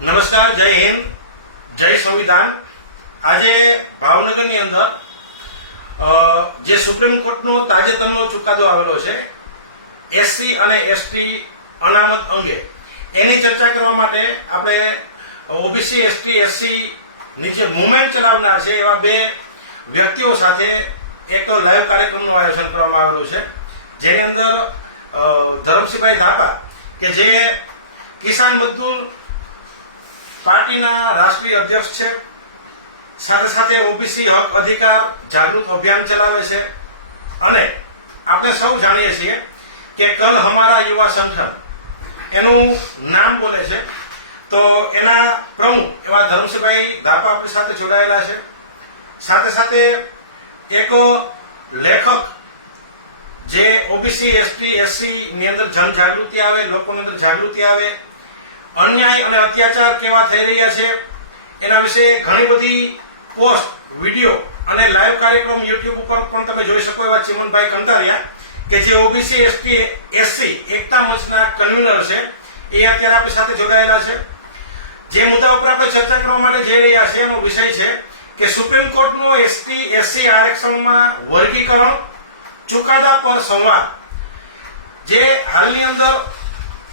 નમસ્કાર, જય હિન્દ, જય સંવિધાન। આજે ભાવનગરની અંદર જે સુપ્રીમ કોર્ટનો તાજેતરનો ચુકાદો આવેલો છે એસસી અને એસટી અનામત અંગે, એની ચર્ચા કરવા માટે આપણે ઓબીસી એસટી એસસી ની જે મુવમેન્ટ ચલાવનાર છે એવા બે વ્યક્તિઓ સાથે એક લાઈવ કાર્યક્રમનું આયોજન કરવામાં આવેલું છે, જેની અંદર ધરમસિંહભાઈ ધાપા કે જે કિસાન મજદૂર પાર્ટીના રાષ્ટ્રીય અધ્યક્ષ છે, સાથે સાથે ઓબીસી હક અધિકાર જાગૃત અભિયાન ચલાવે છે, અને આપણે સૌ જાણીએ છીએ કે કલ હમારા યુવા સંગઠન એનું નામ બોલે છે, તો એના પ્રમુખ એવા ધરમસિંહભાઈ ધાપા આપણી સાથે જોડાયેલા છે। સાથે સાથે એક લેખક જે ઓબીસી એસટી એસસી ની અંદર જનજાગૃતિ આવે, લોકોની અંદર જાગૃતિ આવે, અન્યાય અને અત્યાચાર કેવા થઈ રહ્યા છે એના વિશે ઘણી બધી પોસ્ટ, વિડીયો અને લાઈવ કાર્યક્રમ યુટ્યુબ ઉપર પણ તમે જોઈ શકો એવા ચીમનભાઈ કંટારિયા કે જે ઓબીસી એસટી એસસી એકતા મંચના કન્વીનર છે, એ અત્યારે આપણી સાથે જોડાયેલા છે। જે મુદ્દા ઉપર આપણે ચર્ચા કરવા માટે જઈ રહ્યા છીએ એનો વિષય છે કે સુપ્રીમ કોર્ટનો એસટી એસસી આરક્ષણમાં વર્ગીકરણ ચુકાદા પર સંવાદ। જે હાલની અંદર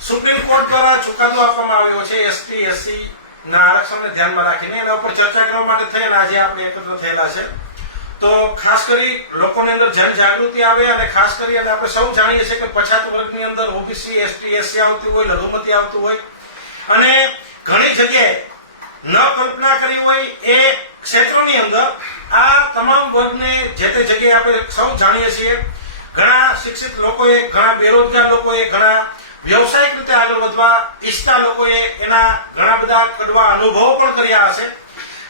સુપ્રીમ કોર્ટ દ્વારા ચુકાદો આપવામાં આવ્યો છે એસટી એસસી ના આરક્ષણને ધ્યાનમાં રાખીને, એના ઉપર ચર્ચા કરવા માટે થઈને આજે આપણે એકત્ર થયેલા છે। તો ખાસ કરી લોકોની અંદર જનજાગૃતિ આવે, અને ખાસ કરી આપણે સૌ જાણીએ છીએ કે પછાત વર્ગની અંદર ઓબીસી એસટી એસસી આવતી હોય, લઘુમતી આવતું હોય, અને ઘણી જગ્યાએ ન કલ્પના કરી હોય એ ક્ષેત્રોની અંદર આ તમામ વર્ગને જે તે જગ્યાએ આપણે સૌ જાણીએ છીએ, ઘણા શિક્ષિત લોકોએ, ઘણા બેરોજગાર લોકોએ, ઘણા વ્યવસાયિક રીતે આગળ વધવા ઈચ્છતા લોકોએ એના ઘણા બધા કડવા અનુભવો પણ કર્યા હશે।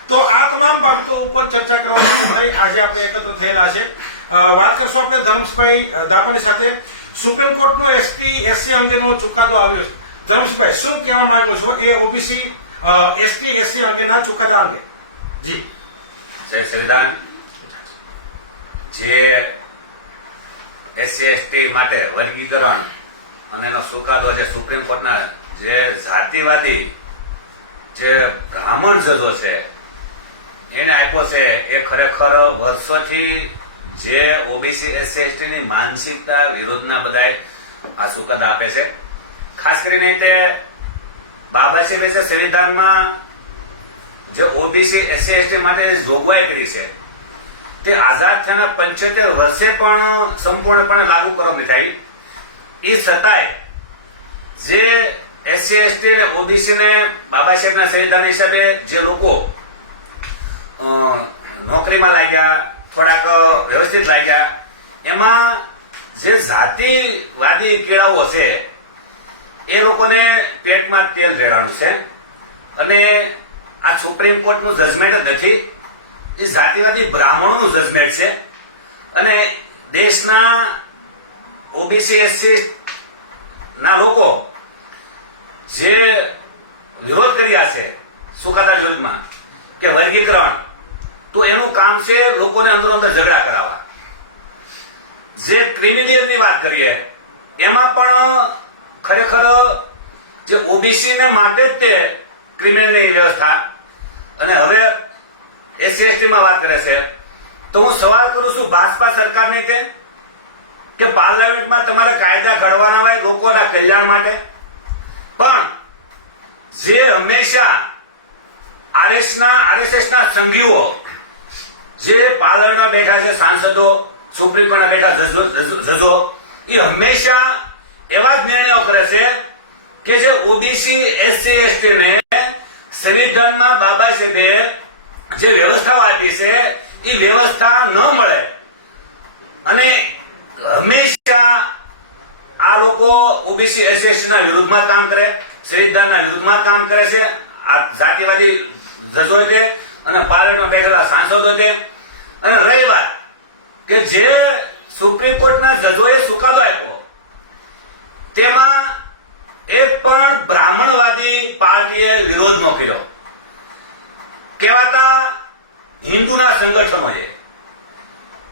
તો આ તમામ બાબતો ઉપર ચર્ચા કરવા માટે આજે આપણે એકત્ર થયેલા છે। વાત કરશું આપણે ધરમસિંહભાઈ ધાપાની સાથે। સુપ્રીમ કોર્ટનો એસટી એસસી અંગેનો ચુકાદો આવ્યો છે, ધરમસિંહભાઈ શું કહેવા માંગો છો એ ઓબીસી એસટી એસસી અંગેના ચુકાદા અંગે? જી, જય સંવિધાન। જે એસસી એસટી માટે વર્ગીકરણ અને એનો ચુકાદો જે સુપ્રીમ કોર્ટના જે જાતિવાદી જે બ્રાહ્મણ જજો છે એને આપ્યો છે, એ ખરેખર વર્ષોથી જે ઓબીસી એસસી એસટી ની માનસિકતા વિરોધના બધા આ ચુકાદા આપે છે। ખાસ કરીને તે બાબા સાહેબે સંવિધાનમાં જે ઓબીસી એસસી એસટી માટે જોગવાઈ કરી છે તે આઝાદ થયાના 75 વર્ષે પણ સંપૂર્ણપણે લાગુ કરવામાં થઈ। એ છતાંય જે એસસી એસટી અને ઓબીસી ને બાબા સાહેબના સંવિધાન હિસાબે જે લોકો નોકરીમાં લાગ્યા, થોડાક વ્યવસ્થિત લાગ્યા, એમાં જે જાતિવાદી કીડાઓ છે એ લોકોને પેટમાં તેલ રેડાણું છે, અને આ સુપ્રીમ કોર્ટનું જજમેન્ટ જ નથી, એ જાતિવાદી બ્રાહ્મણોનું જજમેન્ટ છે। અને દેશના ઓબીસી એસસી ના લોકો જે વિરોધ કર્યા છે ચુકાદા વિરોધમાં કે વર્ગીકરણ, તો એનું કામ છે લોકોને અંદરો અંદર ઝઘડા કરાવવા। જે ક્રિમિનલની વાત કરીએ એમાં પણ ખરેખર જે ઓબીસી ને માટે જ તે ક્રિમિનલની વ્યવસ્થા, અને હવે એસસી એસટી માં વાત કરે છે, તો હું સવાલ કરું છું ભાજપા સરકારને કે પાર્લામેન્ટમાં તમારે કાયદા ઘડવાના હોય લોકોના કલ્યાણ માટે, પણ જે હંમેશા આરએસએસ ના સંઘીઓ જે પાર્લામેન્ટમાં બેઠા છે, સાંસદો, સુપ્રીમ કોર્ટમાં બેઠા જજો, એ હંમેશા એવા જ નિર્ણયો કરે છે કે જે ઓબીસી એસસી એસટી ને સંવિધાનમાં બાબા સાહેબે જે વ્યવસ્થાઓ આપી છે એ વ્યવસ્થા ન મળે, અને હંમેશા આ લોકો ઓબીસી એસસી એસટી ના વિરુદ્ધમાં કામ કરે, સંવિધાનના વિરુદ્ધમાં કામ કરે છે। આ જાતિવાદી જજો છે અને પાર્લામેન્ટમાં બેઠેલા સાંસદો છે। અને રહી વાત કે જે સુપ્રીમ કોર્ટના જજોએ ચુકાદો આપ્યો તેમાં એક પણ બ્રાહ્મણવાદી પાર્ટીએ વિરોધ ન કર્યો। કહેવાતા હિન્દુના સંગઠનોએ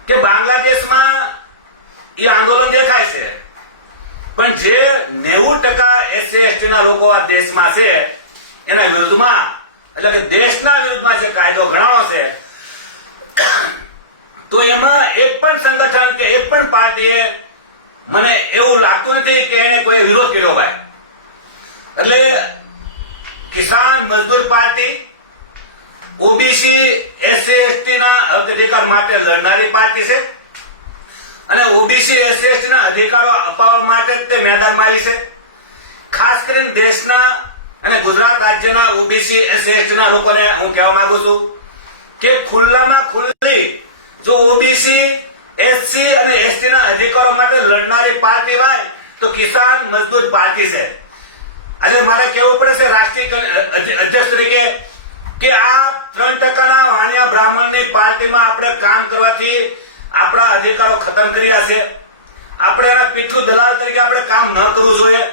કે બાંગ્લાદેશમાં એ આંદોલન દેખાય છે, પણ જે 90% એસસી એસટી ના લોકો આ દેશમાં છે એના વિરુદ્ધમાં એટલે કે દેશના વિરુદ્ધમાં જે કાયદો ઘડાણો છે તો એમાં એક પણ સંગઠન કે એક પણ પાર્ટીએ મને એવું લાગતું નથી કે એને કોઈ વિરોધ કર્યો ભાઈ. એટલે કિસાન મજદૂર પાર્ટી ઓબીસી એસસી એસટી ના અધિકાર માટે લડનારી પાર્ટી છે અને ઓબીસી એસસી એસટી ના અધિકારો અપાવવા માટે તે મેદાનમાં આવી છે. ખાસ કરીને દેશના અને ગુજરાત રાજ્યના ઓબીસી એસસી એસટી ના લોકોને હું કહેવા માંગુ છું કે ખુલ્લામાં ખુલ્લી જો ઓબીસી એસસી અને એસટી ના અધિકારો માટે લડનારી પાર્ટી હોય તો કિસાન મજદૂર પાર્ટી છે. આજે મારે કહેવું પડે છે રાષ્ટ્રીય અધ્યક્ષ તરીકે કે આ 3% ના વાણિયા બ્રાહ્મણની પાર્ટીમાં આપણે કામ કરવાથી આપણા અધિકારો ખતમ કર્યા છે. આપણે એના પીઠુ દલાલ તરીકે આપણે કામ ન કરવું જોઈએ.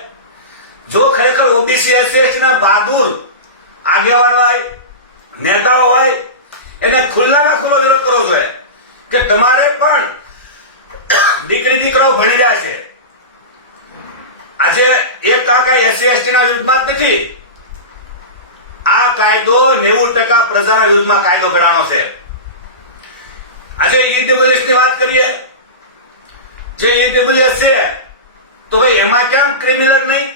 જો ખરેખર ઓબીસી એસસી એસટી ના બહાદુર આગેવાનો હોય નેતાઓ હોય એને ખુલ્લામાં ખુલ્લો વિરોધ કરવો જોઈએ કે તમારે પણ દીકરી દીકરો ભણી રહ્યા છે. આજે એક કાકા એસસી એસટી ના વિરુદ્ધમાં જ નથી, આ કાયદો 90% પ્રજાના વિરુદ્ધમાં કાયદો ઘડાણો છે. આજે ઈડબ્લ્યુએસ ની વાત કરીએ, જે ઈડબ્લ્યુએસ છે તો ભાઈ એમાં કેમ ક્રિમિનલ નહીં?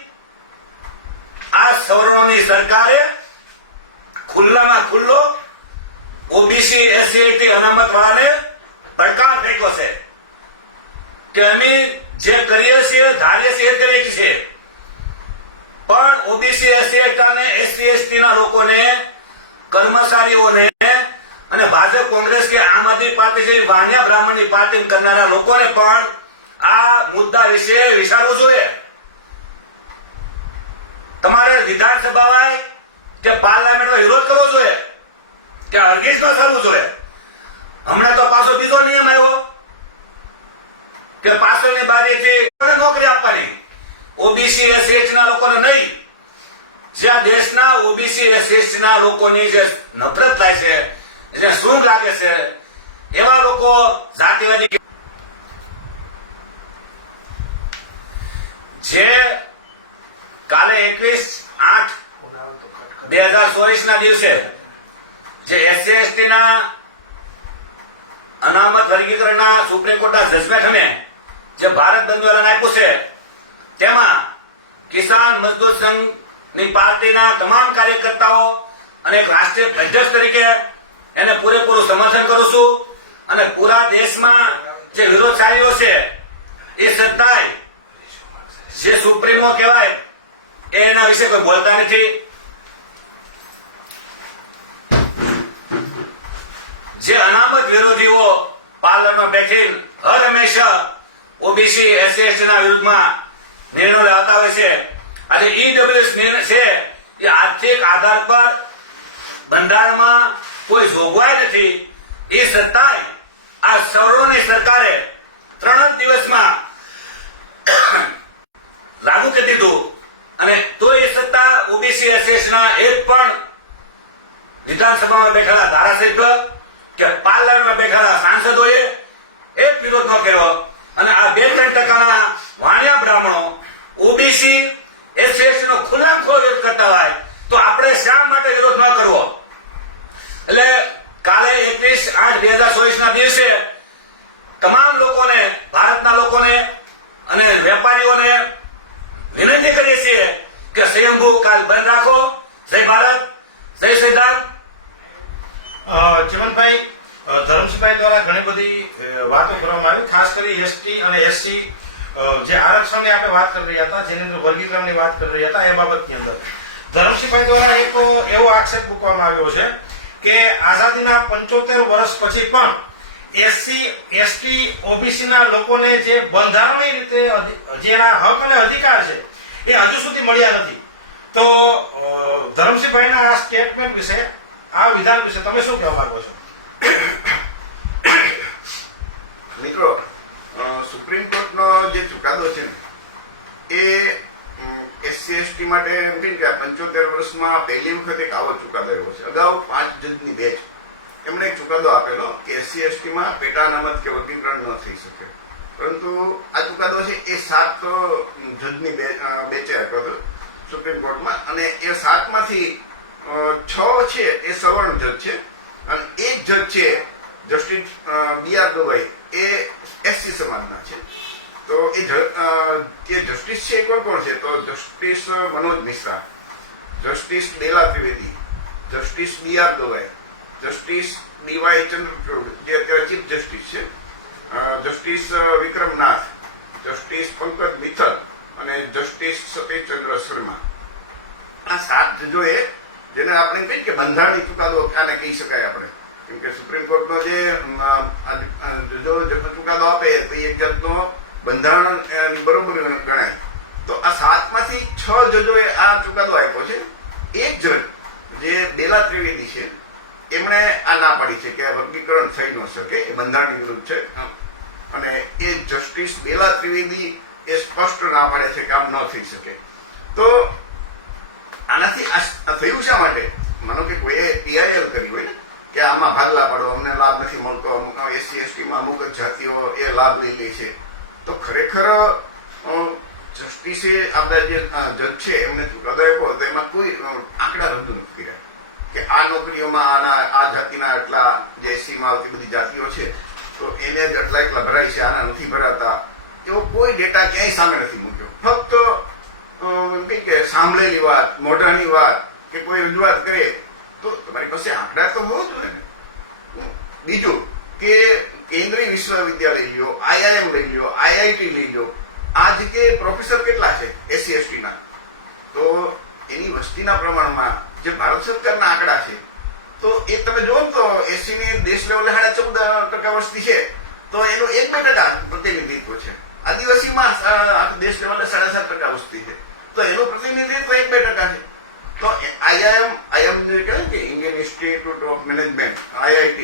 આ સવર્ણોની સરકારે ખુલ્લામાં ખુલ્લો ઓબીસી એસસી એસટી અનામત વાળાને પડકાર ફેંક્યો છે કે અમે જે કરીએ છીએ ધારીએ છીએ એ કરીએ છીએ, પણ ઓબીસી એસસી અને એસસી એસટી ના લોકોને, કર્મચારીઓને અને ભાજપ કોંગ્રેસ કે આમ આદમી પાર્ટી જેવી વાણિયા બ્રાહ્મણની પાર્ટી કરનારા લોકોને પણ આ મુદ્દા વિશે વિચારવું જોઈએ. તમારે વિધાનસભા હોય કે પાર્લામેન્ટમાં વિરોધ કરવો જોઈએ કે હરગીજ ન થવું જોઈએ. હમણાં તો પાછો બીજો નિયમ આવ્યો કે પાછળની બારીથી નોકરી આપવાની, ઓબીસી એસસી એસટી ના લોકોને નહીં. જ્યાં દેશના ઓબીસી એસસી એસટી ના લોકોની જે નફરત થાય છે, જે સૂંઘ લાગે છે, એવા લોકો જાતિવાદી જે કાલે 21/8/2024 ના દિવસે જે એસસી એસટી ના અનામત વર્ગીકરણના સુપ્રીમ કોર્ટના જજમેન્ટ અમે જે ભારત બંધ એલાન આપ્યું છે તેમાં કિસાન મજદૂર સંઘની પાર્ટીના તમામ કાર્યકર્તાઓ અને એક રાષ્ટ્રીય અધ્યક્ષ તરીકે એને પૂરેપૂરું સમર્થન કરું છું. અને પૂરા દેશમાં જે વિરોધશાળીઓ છે એ છતાંય જે સુપ્રીમો કહેવાય એના વિશે કોઈ બોલતા નથી. જે અનામત વિરોધીઓ પાર્લરમાં બેઠી હર હંમેશા ઓબીસી એસસી એસટી ના વિરુદ્ધમાં નિર્ણય લેતા હોય છે. આજે ઈડબ્લ્યુએસ નિર્ણય છે એ આર્થિક આધાર પર બંધારણમાં કોઈ જોગવાઈ નથી. એ છતાંય આ સવર્ણોની સરકારે 3 જ દિવસમાં લાગુ કરી દીધું અને તો એ છતાં ઓબીસી એસસી ના એક પણ વિધાનસભામાં બેઠેલા ધારાસભ્ય કે પાર્લામેન્ટમાં બેઠેલા સાંસદોએ એક વિરોધ ન કર્યો. અને આ 2-3% વાણિયા બ્રાહ્મણો ઓબીસી એસસી એસટી નો ખુલ્લામ ખુલ્લો વિરોધ કરતા હોય તો આપણે શા માટે વિરોધ ન કરવો? એટલે કાલે 21/8/2024 ના દિવસે તમામ લોકોને, ભારતના લોકોને અને વેપારીઓને વિનંતી કરીએ છીએ કે સ્વયંભૂ કાલ બંધ રાખો. જય ભારત, જય શ્રીરામ. જીવનભાઈ, ધરમસિંહભાઈ દ્વારા ઘણી બધી વાતો કરવામાં આવી, ખાસ કરી એસટી અને એસસી જે આરક્ષણની આપણે વાત કરી રહ્યા હતા, જેની અંદર વર્ગીકરણની વાત કરી રહ્યા હતા, એ બાબતની અંદર ધરમસિંહભાઈ દ્વારા એક એવો આક્ષેપ મૂકવામાં આવ્યો છે કે આઝાદીના 75 વર્ષ પછી પણ એસસી એસટી ઓબીસી ના લોકોને જે બંધારણીય રીતે જેના હક અને અધિકાર છે એ હજુ સુધી મળ્યા નથી. તો ધરમસિંહભાઈના આ સ્ટેટમેન્ટ વિશે, આ વિધાન વિશે તમે શું કહેવા માંગો છો? મિત્રો, સુપ્રીમ કોર્ટનો જે ચુકાદો છે ને એ એસસી એસટી માટે એમ કે 75 વર્ષમાં પહેલી વખત એક આવો ચુકાદો આવ્યો છે. અગાઉ 5 જજની બેન્ચ એમણે એક ચુકાદો આપેલો કે એસસી એસટી માં પેટા અનામત કે વર્ગીકરણ ન થઈ શકે, પરંતુ આ ચુકાદો છે એ 7 જજની બેચે આપ્યો હતો સુપ્રીમ કોર્ટમાં, અને એ 7 માંથી 6 છે એ સવર્ણ જજ છે અને એક જજ છે જસ્ટિસ B.R. ગવાઈ એ એસસી સમાજના છે. તો એ જસ્ટિસ છે કોણ કોણ છે? તો justice Manoj Mishra, justice Bela Trivedi, justice B.R. ગવાઈ, જસ્ટિસ D.Y. ચંદ્રચૂડ જે અત્યારે ચીફ જસ્ટિસ છે, જસ્ટિસ વિક્રમ નાથ, જસ્ટિસ પંકજ મિથલ અને જસ્ટિસ સતીશચંદ્ર શર્મા. આ 7 જજોએ, જેને આપણે કહીએ કે બંધારણીય ચુકાદો આને કહી શકાય આપણે, કેમ કે સુપ્રીમ કોર્ટનો જે જજો ચુકાદો આપે તો એક જાતનો બંધારણ બરોબર ગણાય. તો આ 7 માંથી 6 જજોએ આ ચુકાદો આપ્યો છે. એક જજ જે બેલા ત્રિવેદી છે એમણે આ ના પાડી છે કે વર્ગીકરણ થઈ ન શકે, એ બંધારણની વિરુદ્ધ છે, અને એ જસ્ટિસ બેલા ત્રિવેદી એ સ્પષ્ટ ના પાડે છે કે આમ ન થઈ શકે. તો આનાથી આ થયું શા માટે? માનો કે કોઈએ PIL કરી હોય ને કે આમાં ભાગલા પાડો, અમને લાભ નથી મળતો, SC ST માં અમુક જ જાતિઓ એ લાભ લઈ લે છે, તો ખરેખર જસ્ટિસે આપણા જે જજ છે એમને ચુકાદો આપ્યો તો એમાં કોઈ આંકડા રજૂ નથી કર્યા કે આ નોકરીઓમાં આ જાતિના એટલા, જે SC માં આવતી બધી જાતિઓ છે તો એને જ એટલા ભરાય છે, આના નથી ભરાતા, એવો કોઈ ડેટા ક્યાંય સામે નથી મૂક્યો. ફક્ત કે સાંભળેલી વાત, મોઢાની વાત કે કોઈ રજૂઆત કરે તો તમારી પાસે આંકડા તો હોવો જોઈએ ને. બીજું કે કેન્દ્રીય વિશ્વવિદ્યાલય લ્યો, IIM લઈ લ્યો, IIT લઈ લ્યો, આ જગ્યાએ પ્રોફેસર કેટલા છે SC ST ના? તો એની વસ્તીના પ્રમાણમાં જે ભારત સરકારના આંકડા છે તો એ તમે જુઓ તો SC ની દેશ લેવલે 14% વસ્તી છે, તો એનું 1-2% પ્રતિનિધિત્વ છે. આદિવાસીમાં દેશ લેવલે 7.5% વસ્તી છે, તો એનું પ્રતિનિધિત્વ 1-2% છે. તો IIM જે કહેવાય કે Indian institute of management, IIT,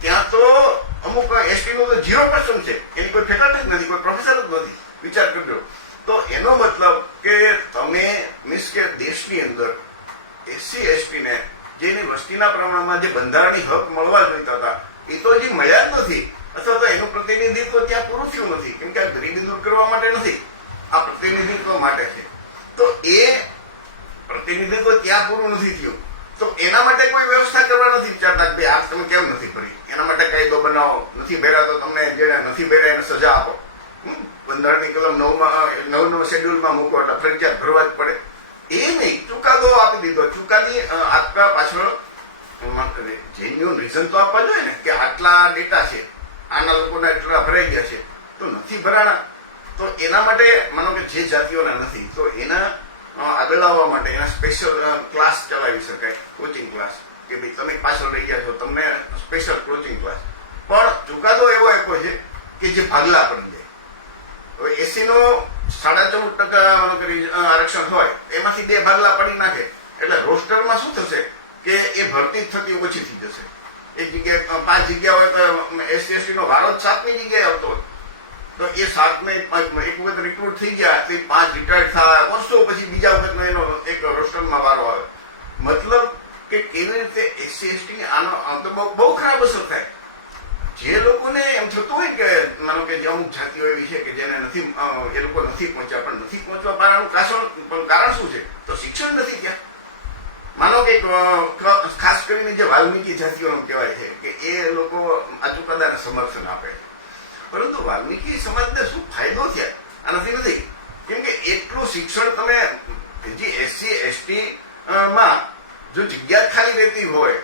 ત્યાં તો અમુક ST નું તો 0% છે, એની કોઈ ફેકલ્ટી જ નથી, કોઈ પ્રોફેસર જ નથી. વિચાર કરજો. તો એનો મતલબ કે તમે મીન્સ કે દેશની અંદર SC ST ને જેની વસ્તીના પ્રમાણમાં જે બંધારણીય હક મળવા જોઈતા હતા એ તો હજી મળ્યા જ નથી, અથવા તો એનું પ્રતિનિધિત્વ ત્યાં પૂરું થયું નથી, કેમ કે આ ગરીબી દૂર કરવા માટે નથી, આ પ્રતિનિધિત્વ માટે છે. તો એ પ્રતિનિધિત્વ ત્યાં પૂરું નથી થયું, તો એના માટે કોઈ વ્યવસ્થા કરવા નથી વિચારતા કે આ તમે કેમ નથી ભરી, એના માટે કાયદો બનાવો, નથી ભર્યા તો તમને જેને નથી ભર્યા એને સજા આપો, બંધારણની કલમ 9 શેડ્યુલમાં મૂકો એટલે ફરજિયાત ભરવા જ પડે. એ નહીં, ચુકાદો આપી દીધો. ચુકાદી આપવા પાછળ જેન્યુઅન રીઝન તો આપવા જોઈએ ને કે આટલા ડેટા છે, આના લોકોના એટલા ભરાઈ ગયા છે તો નથી ભરાણા, તો એના માટે માનો કે જે જાતિઓના નથી તો એના આગળ લાવવા માટે એના સ્પેશિયલ ક્લાસ ચલાવી શકાય, કોચિંગ ક્લાસ, કે ભાઈ તમે પાછળ રહી ગયા છો, તમને સ્પેશિયલ કોચિંગ ક્લાસ. પણ ચુકાદો એવો આપ્યો છે કે જે ભાગલા પડી જાય. હવે SC નો 14% આરક્ષણ હોય એમાંથી 2 ભાગલા પડી નાખે એટલે રોસ્ટરમાં શું થશે કે એ ભરતી થતી ઓછી થઈ જશે. એક જગ્યાએ 5 જગ્યા હોય તો SC ST નો વારો 7મી જગ્યાએ આવતો હોય, તો એ 7 એક વખત રિક્રુટ થઈ ગયા તે 5 રિટાયર્ડ થાય, વર્ષો પછી બીજા વખત એનો એક રોસ્ટરમાં વારો આવે. મતલબ કે કેવી રીતે SC ST ને આનો તો બહુ ખરાબ અસર થાય. જે લોકોને એમ થતું હોય કે માનો કે જે અમુક જાતિઓ એવી છે કે જેને નથી, એ લોકો નથી પહોંચ્યા, પણ નથી પહોંચવા પાછળનું કારણ શું છે? તો શિક્ષણ નથી ત્યાં. માનો કે ખાસ કરીને જે વાલ્મીકી જાતિઓનું કહેવાય છે કે એ લોકો આ ચુકાદાને સમર્થન આપે, પરંતુ વાલ્મીકી સમાજને શું ફાયદો થયા આનાથી નથી, કેમ કે એટલું શિક્ષણ તમે જે SC ST માં જો જગ્યા ખાલી રહેતી હોય,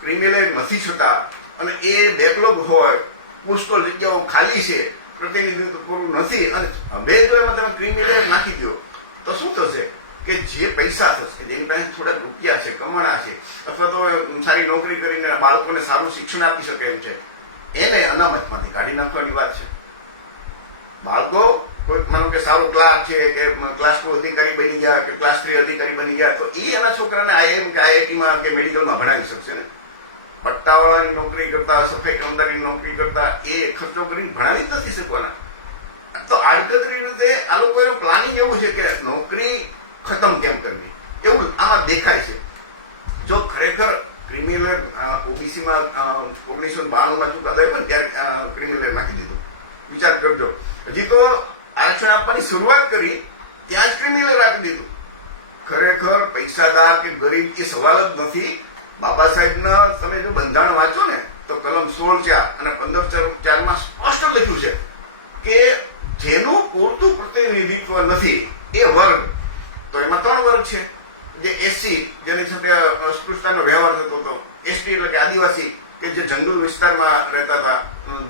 ક્રિમિનલ નથી છતાં, અને એ બેકલોગ હોય, પુષ્કળ જગ્યાઓ ખાલી છે, પ્રતિનિધિત્વ પૂરું નથી, અને હવે જો એમાં તમે ક્રિમિનલ નાખી દો તો શું થશે કે જે પૈસા થશે, જેની પાસે થોડા રૂપિયા છે, કમાણા છે, અથવા તો સારી નોકરી કરીને બાળકોને સારું શિક્ષણ આપી શકે એમ છે, એને અનામતમાંથી કાઢી નાખવાની વાત છે. બાળકો કોઈ માનો કે સારો ક્લાર્ક છે કે ક્લાસ 2 અધિકારી બની ગયા કે ક્લાસ 3 અધિકારી બની ગયા, તો એ એના છોકરાને IIM કે IIT કે મેડિકલમાં ભણાવી શકશે ને. પટ્ટાવાળાની નોકરી કરતા, સફાઈ કામદારની નોકરી કરતા એ ખર્ચો કરીને ભણાવી જ નથી શકવાના. તો આડકતરી રીતે આ લોકોનું પ્લાનિંગ એવું છે કે નોકરી ખતમ કેમ કરવી, એવું આમાં દેખાય છે. જો ખરેખર ક્રિમિનલ OBC માં 1992 ચુકાદો આવ્યો ને ત્યારે ક્રિમિનલ નાખી દીધું. વિચાર કરજો, હજી તો આરક્ષણ આપવાની શરૂઆત કરી ત્યાં જ ક્રિમિનલ આપી દીધું. ખરેખર પૈસાદાર કે ગરીબ એ સવાલ જ નથી. બાબા સાહેબના તમે જો બંધારણ વાંચો ને તો કલમ 16(4) અને 15(4) સ્પષ્ટ લખ્યું છે કે જેનું પૂરતું પ્રતિનિધિત્વ નથી એ વર્ગ, તો એમાં 3 વર્ગ છે. જે એસસી જેની સાથે અસ્પૃશ્યતાનો વ્યવહાર થતો હતો, એસટી એટલે કે આદિવાસી કે જે જંગલ વિસ્તારમાં રહેતા હતા,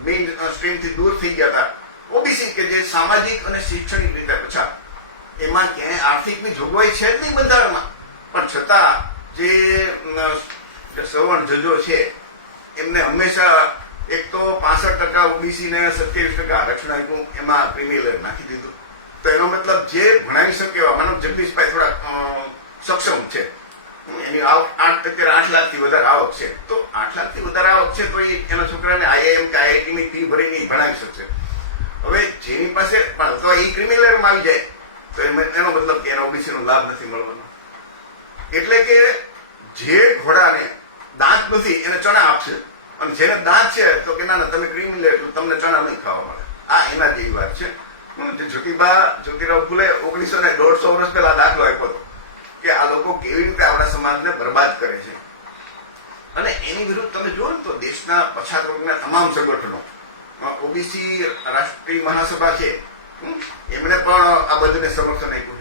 મેઇન સ્ટ્રીમથી દૂર થઈ ગયા હતા, ઓબીસી કે જે સામાજિક અને શૈક્ષણિક રીતે પછાત, એમાં ક્યાંય આર્થિકની જોગવાઈ છે જ નહીં બંધારણમાં. પણ છતાં જે સવર્ણ જજો છે એમને હંમેશા એક તો 65% ઓબીસી ને 27% આરક્ષણ આપ્યું, એમાં ક્રિમિનલ નાખી દીધું. તો એનો મતલબ જે ભણાવી શકે એવા, માનો જગદીશભાઈ થોડા સક્ષમ છે, એની આવક 8 લાખથી વધારે આવક છે, તો 8 લાખથી વધારે આવક છે તો એના છોકરાને આઈઆઈએમ કે આઈઆઈટીની ફી ભરીને ભણાવી શકશે. હવે જેની પાસે પણ અથવા એ ક્રિમિનલમાં આવી જાય તો એનો મતલબ કે એના ઓબીસીનો લાભ નથી મળવાનો. એટલે કે જે ઘોડાને દાંત નથી એને ચણા આપશે, અને જેને દાંત છે તો કે ના તમે ક્રિમિનલ એટલે તમને ચણા નહીં ખાવા મળે. આ એના જેવી વાત છે. જ્યોતિરાવ ફૂલે 1950 વર્ષ પહેલા દાખલો આપ્યો હતો કે આ લોકો કેવી રીતે આપણા સમાજને બરબાદ કરે છે. અને એની વિરુદ્ધ તમે જુઓ ને તો દેશના પછાત વર્ગના તમામ સંગઠનો, ઓબીસી રાષ્ટ્રીય મહાસભા છે, એમણે પણ આ બધુને સમર્થન આપ્યું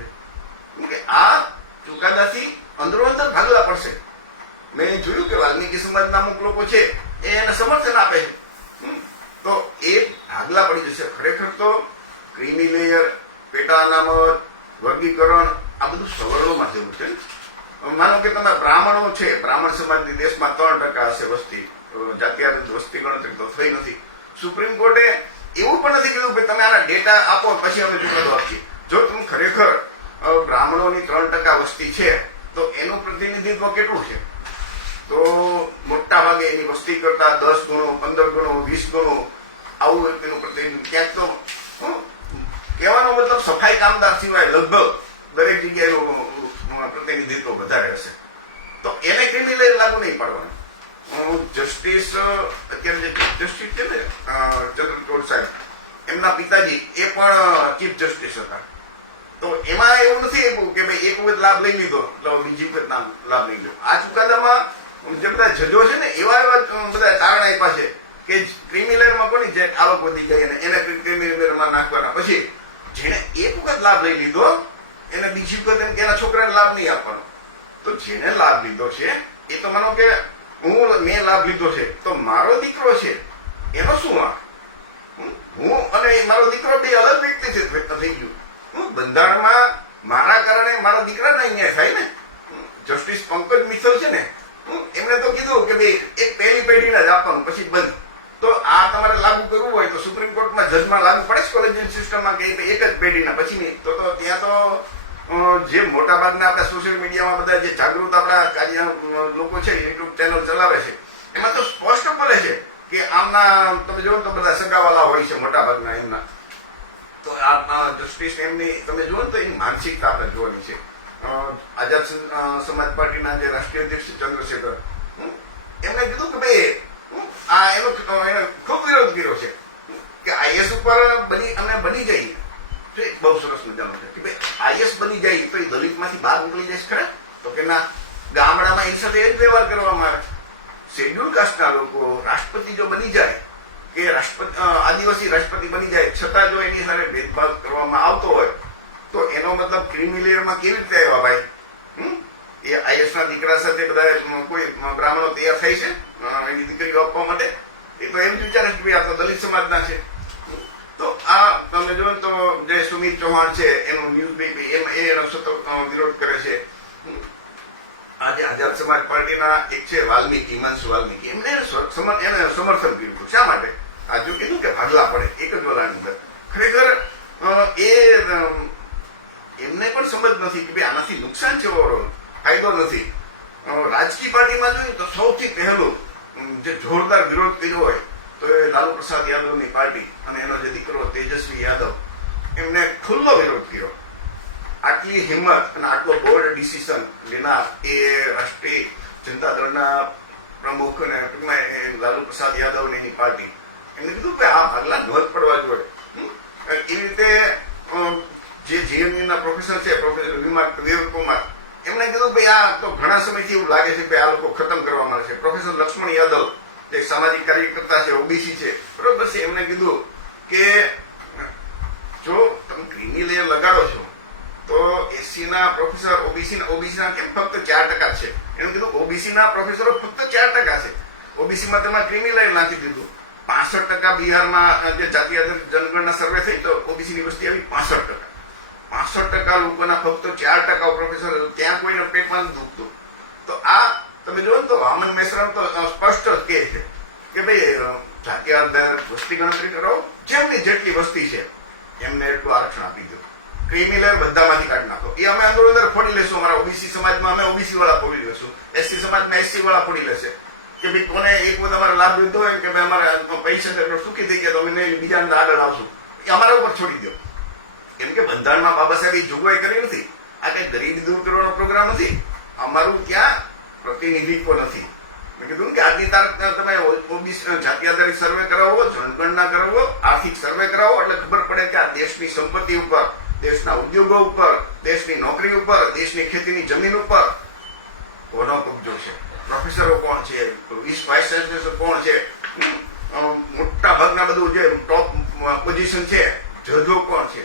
છે કે આ ચુકાદાથી અંદરો અંદર ભાગલા પડશે. મેં જોયું કે વાલ્મીકી સમાજના અમુક લોકો છે એને સમર્થન આપે છે, તો એ ભાગલા પડી જશે. ખરેખર તો ક્રીમી લેયર, પેટા અનામત, વર્ગીકરણ આ બધું સવર્ણોમાં જેવું છે. માનો કે તમે બ્રાહ્મણો છે, બ્રાહ્મણ સમાજની દેશમાં 3% હશે વસ્તી, જાત્યાર વસ્તી ગણતરી તો થઈ નથી. સુપ્રીમ કોર્ટે એવું પણ નથી કીધું કે તમે આના ડેટા આપો પછી અમે ચુકાદો આપીએ. જો તમે ખરેખર બ્રાહ્મણોની 3% વસ્તી છે તો એનું પ્રતિનિધિત્વ કેટલું છે? તો મોટા ભાગે એની વસ્તી કરતા 10 ગણો, 15 ગણો, 20 ગણો આવું એનું પ્રતિનિધિત્વ. ક્યાંક તો કહેવાનો મતલબ સફાઈ કામદાર સિવાય લગભગ દરેક જગ્યાએ પ્રતિનિધિત્વ વધારે હશે. તો એને ક્રિમિનલ લાગુ નહીં પાડવાનું. જસ્ટિસ અત્યારે જે ચીફ જસ્ટિસ છે ને ચંદ્રચૂડ સાહેબ, એમના પિતાજી એ પણ ચીફ જસ્ટિસ હતા. તો એમાં એવું નથી આપ્યું કે ભાઈ એક વખત લાભ લઈ લીધો એટલે બીજી વખત લાભ લઈ લો. આ ચુકાદામાં જે બધા જજો છે ને એવા બધા તારણ આપ્યા છે કે ક્રિમિનલમાં કોની જે આવક વધી ગઈ અને એને ક્રિમિનલમાં નાખવાના. પછી જેને એક વખત લાભ લઈ લીધો એને બીજી વખત એમ કે એના છોકરાને લાભ નહીં આપવાનો. તો જેને લાભ લીધો છે એ તો માનો કે મેં લાભ લીધો છે તો મારો દીકરો છે એનો શું વાંક? હું અને મારો દીકરો બે અલગ વ્યક્તિ છે થઈ ગયું. બંધારણમાં મારા કારણે મારા દીકરાને અન્યાય થાય ને. જસ્ટિસ પંકજ મિત્તલ છે ને એમણે તો કીધું કે ભાઈ એક પહેલી પેઢીને જ આપવાનું પછી બંધ. તો આ તમારે લાગુ કરવું હોય તો સુપ્રીમ કોર્ટમાં જજમાં લાગુ પડે છે કોલેજિયલ સિસ્ટમમાં કે એક જ પેઢીના પછી નહીં. તો ત્યાં તો જે મોટા ભાગના આપણા સોશિયલ મીડિયામાં બધા જે જાગૃત આપણા કાર્ય લોકો છે, યુટ્યુબ ચેનલ ચલાવે છે, એમાં તો સ્પષ્ટ બોલે છે કે આમના તમે જુઓ તો બધા સગાવાલા હોય છે મોટા ભાગના એમના. તો આ જસ્ટિસ એમની તમે જુઓ તો એની માનસિકતા આપણે જોવાની છે. આઝાદ સમાજ પાર્ટીના જે રાષ્ટ્રીય અધ્યક્ષ ચંદ્રશેખર, એમણે કીધું કે ભાઈ આ એનો ખૂબ વિરોધ કર્યો છે કે આઈએસ ઉપર બની જાય. બહુ સરસ મજાનું છે કે ભાઈ આઈએસ બની જાય તો એ દલિતમાંથી બહાર નીકળી જશે ખરા? તો કે ના, ગામડામાં એની સાથે એ જ વ્યવહાર કરવામાં આવે. શેડ્યુલ કાસ્ટના લોકો રાષ્ટ્રપતિ જો બની જાય કે આદિવાસી રાષ્ટ્રપતિ બની જાય છતાં જો એની સાથે ભેદભાવ કરવામાં આવતો હોય તો એનો મતલબ ક્રિમિનલમાં કેવી રીતે આવ્યા ભાઈ? એ આઈએસ ના દીકરા સાથે બધા કોઈ બ્રાહ્મણો તૈયાર થઈ છે એની દીકરીઓ આપવા માટે? એ તો એમ જ વિચારે છે કે આ તો દલિત સમાજના છે. તો આ તમે જો તો જે સુમિત ચૌહાણ છે એનું ન્યૂઝ બેબી એનો સતત વિરોધ કરે છે. આજે આઝાદ સમાજ પાર્ટીના એક છે વાલ્મીકી, હિમાંશુ વાલ્મીકી, એને સમર્થન કર્યું. શા માટે? આ જો કીધું કે ભાગલા પડે એક જ વલાની અંદર. ખરેખર એમને પણ સમજ નથી કે ભાઈ આનાથી નુકસાન છે, ફાયદો નથી. રાજકીય પાર્ટીમાં જોઈએ તો સૌથી પહેલું જે જોરદાર વિરોધ કર્યો હોય તો એ લાલુ પ્રસાદ યાદવની પાર્ટી અને એનો જે દીકરો તેજસ્વી યાદવ, એમને ખુલ્લો વિરોધ કર્યો. આટલી હિંમત અને આટલો બોલ્ડ ડિસિઝન લેનાર એ રાષ્ટ્રીય જનતા દળના પ્રમુખ અને ટૂંકમાં લાલુ પ્રસાદ યાદવ અને એની પાર્ટી, એમને કીધું કે આ ભાગલા નોંધ પડવા જોઈએ. એવી રીતે જે જીએમયુના પ્રોફેસર છે, પ્રોફેસર વિવેક કુમાર, એમણે કીધું ભાઈ આ તો ઘણા સમયથી એવું લાગે છે કે આ લોકો ખતમ કરવા માંગે છે. પ્રોફેસર લક્ષ્મણ યાદવ જે સામાજિક કાર્યકર્તા છે, ઓબીસી છે, બરોબર છે, એમણે કીધું કે જો તમે ક્રીમી લેયર લગાડો છો તો એસસી ના પ્રોફેસર ઓબીસી ના કેમ ફક્ત 4% છે? એમ કીધું ઓબીસી ના પ્રોફેસરો ફક્ત 4% છે. ઓબીસી માં તમે ક્રીમી લેયર નાખી દીધું. 65% બિહારમાં જે જાતિ આધારિત જનગણના સર્વે થઈ તો ઓબીસી ની વસ્તી આવી 65%. 65% લોકોના ફક્ત 4% પ્રોફેસર, ત્યાં કોઈને પેટમાં નથી દુખતું. તો આ તમે જુઓ ને તો વામન મેશ્રામ તો સ્પષ્ટ જ કહે છે કે ભાઈ જાતિ આધારિત વસ્તી ગણતરી કરો, જેમની જેટલી વસ્તી છે એમને એટલું આરક્ષણ આપી દો. ક્રીમી લેયર બધામાંથી કાઢી નાખો. એ અમે અંદર ફોડી લેશું. અમારા ઓબીસી સમાજમાં અમે ઓબીસી વાળા ફોડી લેશું, એસસી સમાજમાં એસસી વાળા ફોડી લેશે કે ભાઈ કોને એક વખત અમારે લાભ લીધો હોય કે ભાઈ અમારા પૈસા સુખી થઈ ગયા તો અમે બીજાને આગળ આવશું, એ અમારા ઉપર છોડી દો. કેમ કે બંધારણમાં બાબા સાહેબ જોગવાઈ કરી નથી. આ કઈ ગરીબી દૂર કરવાનો પ્રોગ્રામ નથી. અમારું ત્યાં પ્રતિનિધિત્વ નથી. મેં કીધું કે આજની તારીખ તમે ઓબીસી જાતિ આધારિત સર્વે કરાવો, જનગણના કરાવો, આર્થિક સર્વે કરાવો એટલે ખબર પડે કે આ દેશની સંપત્તિ ઉપર, દેશના ઉદ્યોગો ઉપર, દેશની નોકરી ઉપર, દેશની ખેતીની જમીન ઉપર કોનો કબજો છે, પ્રોફેસરો કોણ છે, વાઇસ ચાન્સેલર કોણ છે, મોટા ભાગના બધું જે ટોપ પોઝિશન છે, જજો કોણ છે.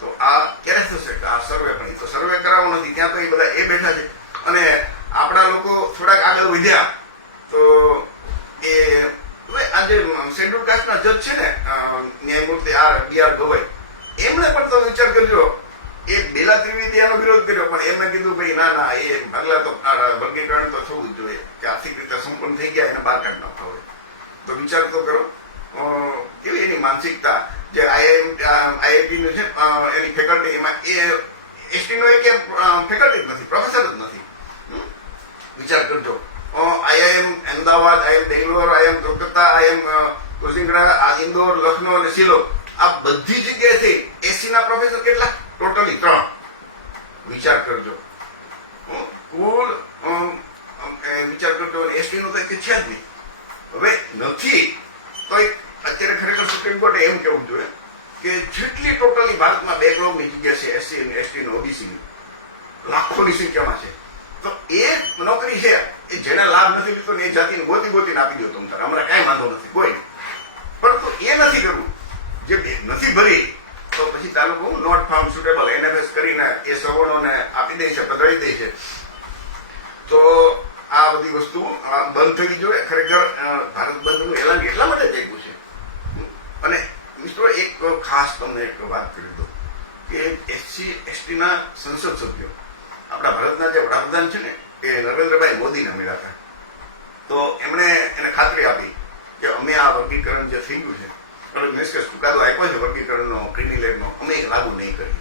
તો આ ક્યારે થશે કે આ સર્વે? પણ એ તો સર્વે કરાવવો નથી. ત્યાં તો એ બધા એ બેઠા છે. અને આપણા લોકો થોડાક આગળ વધ્યા તો એ આ જે શેડ્યુલ કાસ્ટના જજ છે ને, ન્યાયમૂર્તિ BR ગવાઈ, એમણે પણ તો વિચાર કરજો. એ બેલા ત્રિવેદીનો વિરોધ કર્યો, પણ એમને કીધું ભાઈ ના એ ભાગલા તો વર્ગીકરણ તો થવું જ જોઈએ કે આર્થિક રીતે સંપન્ન થઈ ગયા એને બહાર કાઢ નાખવા હોય. તો વિચાર તો કરો કેવી એની માનસિકતા. જે આઈઆઈટી નું છે એની ફેકલ્ટી, એમાં એ એસટી નો એક ફેકલ્ટી જ નથી, પ્રોફેસર જ નથી. વિચાર કરજો. IIM Ahmedabad, IIM Bangalore, IIM Kolkata, IIM Kozhikode, Indore, Lucknow અને શિલોંગ, આ બધી જગ્યાએથી એસસી ના પ્રોફેસર કેટલા? ટોટલી 3. વિચાર કરજો. કુલ વિચાર કરજો. એસટી નું તો એક છે જ નહીં. હવે નથી તો અત્યારે ખરેખર સુપ્રીમ કોર્ટે એમ કેવું જોઈએ કે જેટલી ટોટલી ભારતમાં બેકલોગની જગ્યા છે એસસી અને એસટી અને ઓબીસી ની, લાખોની સંખ્યામાં છે. તો એ નોકરી છે એ જેને લાભ નથી લીધો ને એ જાતિને ગોતીને આપી દો તમે. અમારે કાંઈ વાંધો નથી કોઈ. પરંતુ એ નથી કરવું. જે નથી ભરી તો પછી તાલુકો નોટ ફાઉન્ડ સુટેબલ NFS કરીને એ સવર્ણોને આપી દે છે, પધરાવી દે છે. તો આ બધી વસ્તુ બંધ થવી જોઈએ. ખરેખર ભારત બંધનું એલાન એટલા માટે જ આપ્યું છે. અને મિત્રો એક ખાસ તમને એક વાત કરી દો કે એસસી એસટી ના સંસદ સભ્યો આપણા ભારતના જે વડાપ્રધાન છે ને એ નરેન્દ્રભાઈ મોદીને મળ્યા હતા. તો એમણે એને ખાતરી આપી કે અમે આ વર્ગીકરણ જે થઈ ગયું છે, મીન્સ કે ચુકાદો આપ્યો છે વર્ગીકરણનો, ક્રીમી લેયરનો, અમે એ લાગુ નહીં કરીએ.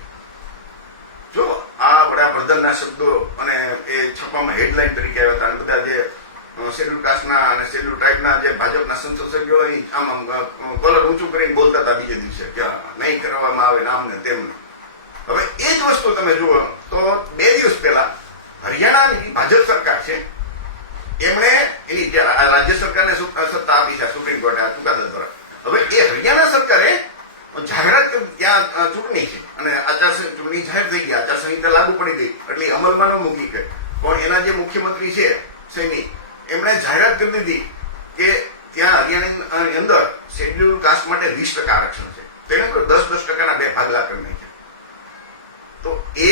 જો આ વડાપ્રધાનના શબ્દો અને એ છપામાં હેડલાઇન તરીકે આવ્યા હતા. અને બધા જે શેડ્યુલ કાસ્ટના અને શેડ્યુલ ટ્રાઇબના જે ભાજપના સંસદ સભ્યો આમ કોલર ઊંચું કરીને બોલતા હતા બીજે દિવસે કે નહીં કરવામાં આવે નામ ને તેમને. હવે એ જ વસ્તુ તમે જુઓ તો 2 દિવસ પહેલા હરિયાણાની ભાજપ સરકાર છે, એમણે એની રાજ્ય સરકારને સત્તા આપી છે સુપ્રીમ કોર્ટે આ ચુકાદા દ્વારા. હવે એ હરિયાણા સરકારે જાહેરાત કરી ત્યાં ચૂંટણી છે અને ચૂંટણી જાહેર થઈ ગયા, આચારસંહિતા લાગુ પડી ગઈ એટલે અમલમાં ન મૂકી ગઈ. પણ એના જે મુખ્યમંત્રી છે સૈની, એમણે જાહેરાત કરી દીધી કે ત્યાં હરિયાણાની અંદર શેડ્યુલ કાસ્ટ માટે 20% આરક્ષણ છે. તેને 10-10%ના 2 ભાગલા કરી નાખ્યા. તો એ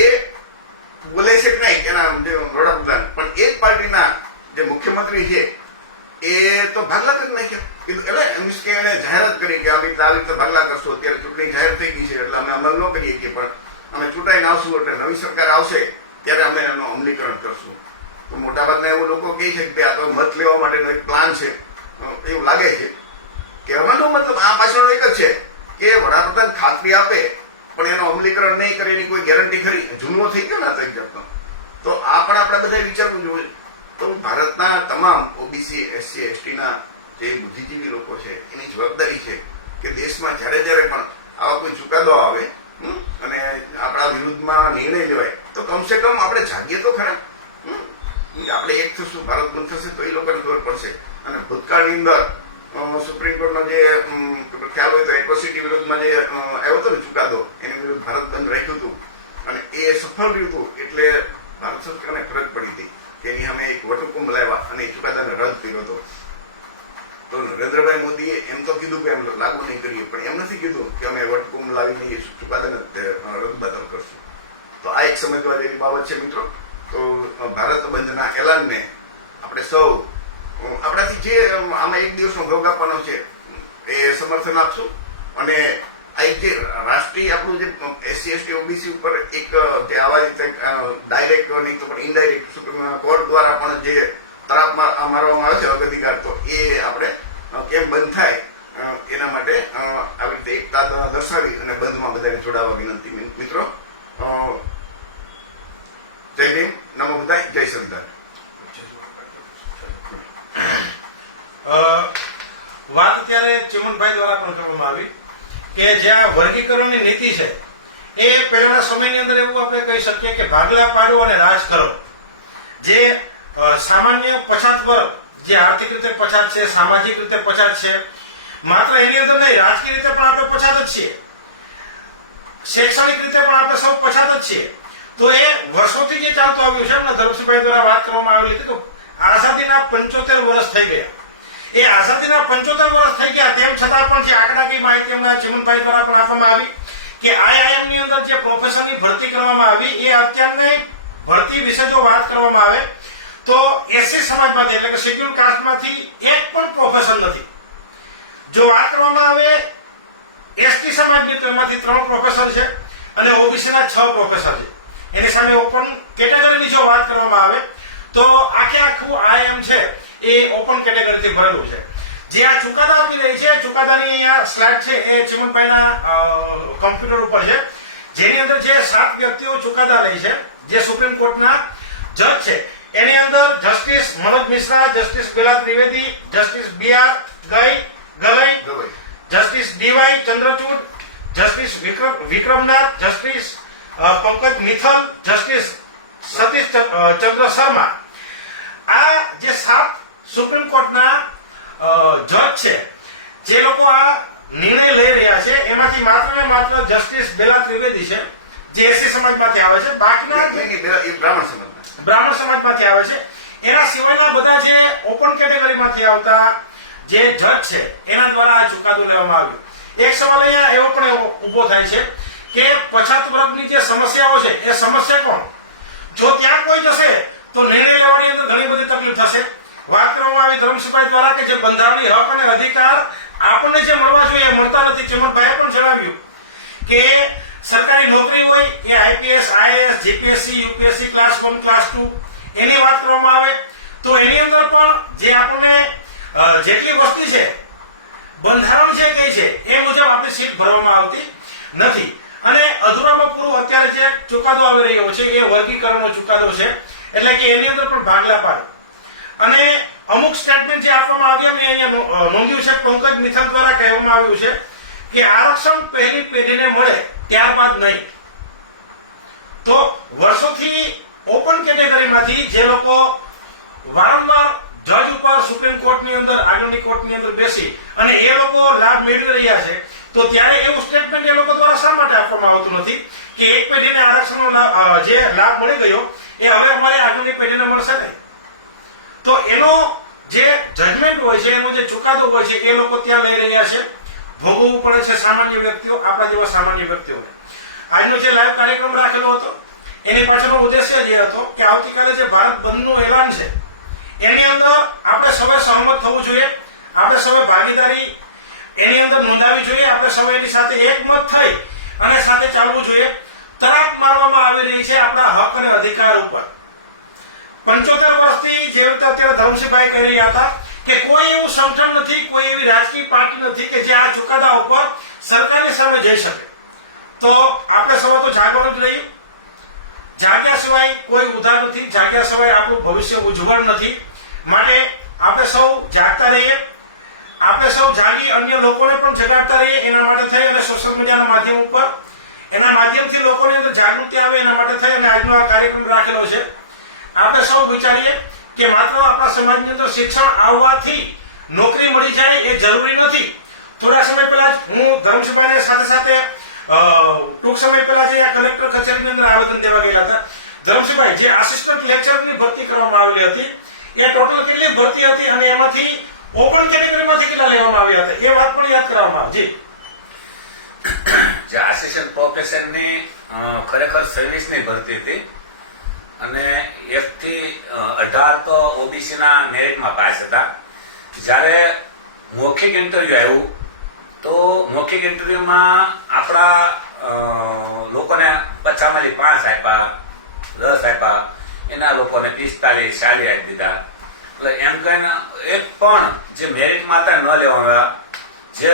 બોલે છે કે નહીં એના જે વડાપ્રધાન, પણ એક પાર્ટીના જે મુખ્યમંત્રી છે એ તો ભાગલા કરી નાખ્યા. એટલે મીન્સ કે એને જાહેરાત કરી કે અમે આ રીતે ભાગલા કરશો. અત્યારે ચૂંટણી જાહેર થઈ ગઈ છે એટલે અમે અમલ ન કરીએ કે પણ અમે ચૂંટાઈને આવશું એટલે નવી સરકાર આવશે ત્યારે અમે એનું અમલીકરણ કરશું. તો મોટાભાગના એવું લોકો કહે છે કે આ તો મત લેવા માટેનો એક પ્લાન છે, એવું લાગે છે. કહેવાનો મતલબ આ પાછળનો એક જ છે કે વડાપ્રધાન ખાતરી આપે પણ એનું અમલીકરણ નહીં કરે એની કોઈ ગેરંટી ખરી? જૂનો થઈ ગયો ને તો એક જાતનો. તો આ પણ આપણે બધા વિચારવું જોઈએ. તો ભારતના તમામ ઓબીસી, એસસી, એસટીના જે બુદ્ધિજીવી લોકો છે એની જવાબદારી છે કે દેશમાં જ્યારે પણ આવા કોઈ ચુકાદો આવે અને આપણા વિરુદ્ધમાં નિર્ણય લેવાય તો કમસે કમ આપણે જાગીએ તો ખરા. આપણે એક થશું, ભારત બંધ થશે તો એ લોકોને ખબર પડશે. અને ભૂતકાળની અંદર સુપ્રીમ કોર્ટનો જે ખ્યાલ હોય તો એટ્રોસિટી વિરુદ્ધમાં જે આવ્યો હતો ને ચુકાદો, એની વિરુદ્ધ ભારત બંધ રાખ્યું હતું અને એ સફળ રહ્યું હતું. એટલે ભારત સરકારને ફરજ પડી હતી કે એની સામે એક વટહુકમ લાવ્યા અને એ ચુકાદાને રદ કર્યો હતો. તો નરેન્દ્રભાઈ મોદીએ એમ તો કીધું કે અમે લાગુ નહીં કરીએ, પણ એમ નથી કીધું કે અમે વટહુકમ લાવીને એ ચુકાદાને રદબાતલ કરશું. તો આ એક સમજવા જેવી બાબત છે મિત્રો. તો ભારત બંધના એલાનને આપણે સૌ આપણાથી જે આમાં એક દિવસનો ભોગ આપવાનો છે એ સમર્થન આપશું. અને આ એક જે રાષ્ટ્રીય આપણું જે SC ST OBC ઉપર એક જે આવા રીતે ડાયરેક્ટ નહીં તો પણ ઇનડાયરેક્ટ સુપ્રીમ કોર્ટ દ્વારા પણ જે તરાપ મારવામાં આવે છે અધિકાર, તો એ આપણે કેમ બંધ થાય એના માટે આવી રીતે એકતા દર્શાવી અને બંધમાં બધાને જોડાવા વિનંતી. મિત્રો જય ભીમ, નમો બુદ્ધાય, જય સંવિધાન. વાત અત્યારે ચિમનભાઈ દ્વારા પણ કરવામાં આવી કે જે આ વર્ગીકરણની નીતિ છે એ પહેલાના સમયની અંદર એવું આપણે કહી શકીએ કે ભાગલા પાડો અને રાજ કરો. જે સામાન્ય પછાત વર્ગ જે આર્થિક રીતે પછાત છે, સામાજિક રીતે પછાત છે, માત્ર એની અંદર નહીં રાજકીય રીતે પણ આપણે પછાત જ છીએ, શૈક્ષણિક રીતે પણ આપણે સૌ પછાત જ છીએ. તો એ વર્ષોથી જે ચાલતું આવ્યું છે, એમના ધર્મસિંહભાઈ દ્વારા વાત કરવામાં આવેલી હતી, તો આઝાદીના 75 વર્ષ થઈ ગયા. એ આઝાદીના 75 વર્ષ થઈ ગયા તેમ છતાં પણ જે આંકડાકીય માહિતી એમના ચિમનભાઈ દ્વારા પણ આપવામાં આવી કે IIM ની અંદર જે પ્રોફેસરની ભરતી કરવામાં આવી એ અત્યારની ભરતી વિશે જો વાત કરવામાં આવે તો SC સમાજમાંથી એટલે કે શેડ્યુલ કાસ્ટમાંથી એક પણ પ્રોફેસર નથી. જો વાત કરવામાં આવે ST સમાજની તો એમાંથી 3 પ્રોફેસર છે અને OBC ના 6 પ્રોફેસર છે. એની સામે ઓપન કેટેગરીની જો વાત કરવામાં આવે તો આખું IIM છે એ ઓપન કેટેગરીથી ભરેલું છે. જે આ ચુકાદા આપી રહી છે, ચુકાદાની અહીંયા સ્લાઇડ છે એ ચિમનભાઈના કમ્પ્યુટર ઉપર છે, જેની અંદર જે 7 વ્યક્તિઓ ચુકાદા લે છે જે સુપ્રીમ કોર્ટના જજ છે. એની અંદર justice Manoj Mishra, justice Bela Trivedi, justice BR Gavai, justice DY Chandrachud, justice Vikramnath, justice Pankaj Mithal, justice Satish Chandra Sharma. આ જે 7 સુપ્રીમ કોર્ટના જજ છે જે લોકો આ નિર્ણય લઈ રહ્યા છે એમાંથી માત્ર ને માત્ર જસ્ટિસ બેલા ત્રિવેદી છે જે SC સમાજમાંથી આવે છે, બાકીના બ્રાહ્મણ સમાજમાંથી આવે છે. એના સિવાયના બધા જે ઓપન કેટેગરીમાંથી આવતા જે જજ છે એના દ્વારા આ ચુકાદો લેવામાં આવ્યો. એક સવાલ અહીંયા એવો પણ ઉભો થાય છે કે પછાત વર્ગની જે સમસ્યાઓ છે એ સમસ્યા કોણ? જો ત્યાં કોઈ જશે તો નિર્ણય લેવાની અંદર ઘણી બધી તકલીફ થશે. વાત કરવામાં આવી ધર્મસિંહભાઈ દ્વારા કે જે બંધારણીય હક અને અધિકાર આપણને જે મળવા જોઈએ મળતા નથી. ચિમનભાઈએ પણ જણાવ્યું કે સરકારી નોકરી હોય એ IPS, IAS, GPSC, UPSC class 1, class 2 એની વાત કરવામાં આવે તો એની અંદર પણ જે આપણને જેટલી વસ્તી છે બંધારણ જે કહે છે એ મુજબ આપણી સીટ ભરવામાં આવતી નથી. અને અધૂરામાં પૂરું અત્યારે જે ચુકાદો આવી રહ્યો છે એ વર્ગીકરણનો ચુકાદો છે, એટલે કે એની અંદર પણ ભાગલા પાડો. અને અમુક સ્ટેટમેન્ટ જે આપવામાં આવ્યા મેં અહીંયા નોંધ્યું છે, પંકજ મિથલ દ્વારા કહેવામાં આવ્યું છે કે આરક્ષણ પહેલી પેઢીને મળે ત્યારબાદ નહીં. તો વર્ષોથી ઓપન કેટેગરીમાંથી જે લોકો વારંવાર જજ ઉપર સુપ્રીમ કોર્ટની અંદર આગળની કોર્ટની અંદર બેસી અને એ લોકો લાભ મેળવી રહ્યા છે, તો ત્યારે એવું સ્ટેટમેન્ટ એ લોકો દ્વારા શા માટે આપવામાં આવતું નથી કે એક પેઢીને આરક્ષણનો જે લાભ મળી ગયો એ હવે અમારી આગળની પેઢીને મળશે નહીં. તો એનો જે જજમેન્ટ હોય છે, એનો જે ચુકાદો હોય છે એ લોકો ત્યાં લઈ રહ્યા છે, ભોગવવું પડે છે સામાન્ય વ્યક્તિઓ, આપણા જેવા સામાન્ય વ્યક્તિઓને. આજનો જે લાઈવ કાર્યક્રમ રાખેલો હતો એની પાછળનો ઉદ્દેશ્ય જે હતો કે આવતીકાલે જે ભારત બંધનું એલાન છે એની અંદર આપણે સૌએ સહમત થવું જોઈએ, આપણે સૌએ ભાગીદારી એની અંદર નોંધાવી જોઈએ, આપણે સૌ એની સાથે એકમત થઈ અને સાથે ચાલવું જોઈએ. તરાપ મારવામાં આવી રહી છે આપણા હક અને અધિકાર ઉપર. 75 વર્ષથી જે રીતે અત્યારે ધર્મસિંહભાઈ કહી રહ્યા હતા કે કોઈ એવું સંગઠન નથી, કોઈ એવી રાજકીય પાર્ટી નથી કે જે આ ચુકાદા ઉપર સરકારની સામે જઈ શકે. તો આપણે સૌ તો જાગૃત જ રહીએ. જાગ્યા સિવાય કોઈ ઉધાર નથી, જાગ્યા સિવાય આપણું ભવિષ્ય ઉજ્જવળ નથી. માટે આપણે સૌ જાગતા રહીએ, આપણે સૌ જાગી અન્ય લોકોને પણ જગાડતા રહીએ. એના માટે થઈ અને સોશિયલ મીડિયાના માધ્યમ ઉપર એના માધ્યમથી લોકોની અંદર જાગૃતિ આવે એના માટે થઈ અને આજનો આ કાર્યક્રમ રાખેલો છે. આપણે સૌ વિચારીએ કે માત્ર આપણા સમાજની અંદર શિક્ષણ આવવાથી નોકરી મળી જાય એ જરૂરી નથી. થોડા સમય પહેલા જ હું ધર્મસિંહભાઈને સાથે ટૂંક સમય પહેલા જે આ કલેક્ટર કચેરીની અંદર આવેદન દેવા ગયેલા હતા ધરમસિંહભાઈ, જે આસિસ્ટન્ટ લેક્ચરની ભરતી કરવામાં આવેલી હતી એ ટોટલ કેટલી ભરતી હતી અને એમાંથી ઓપન કેટેગરીમાંથી કેટલા લેવામાં આવ્યા હતા એ વાત પણ યાદ કરાવવામાં આવે. જી. જે આસિસ્ટન્ટ પ્રોફેસરની ખરેખર 26 ની ભરતી હતી અને 1 થી 18 તો ઓબીસી ના મેરિટમાં પાસ હતા. જ્યારે મૌખિક ઇન્ટરવ્યુ આવ્યું તો મૌખિક ઇન્ટરવ્યુમાં આપણા લોકોને 50 માંથી 5 આપ્યા, 10 આપ્યા, એના લોકોને 45, 40 આપી દીધા. એટલે એમ કહીને એક પણ જે મેરિટમાં હતા ન લેવામાં આવ્યા. જે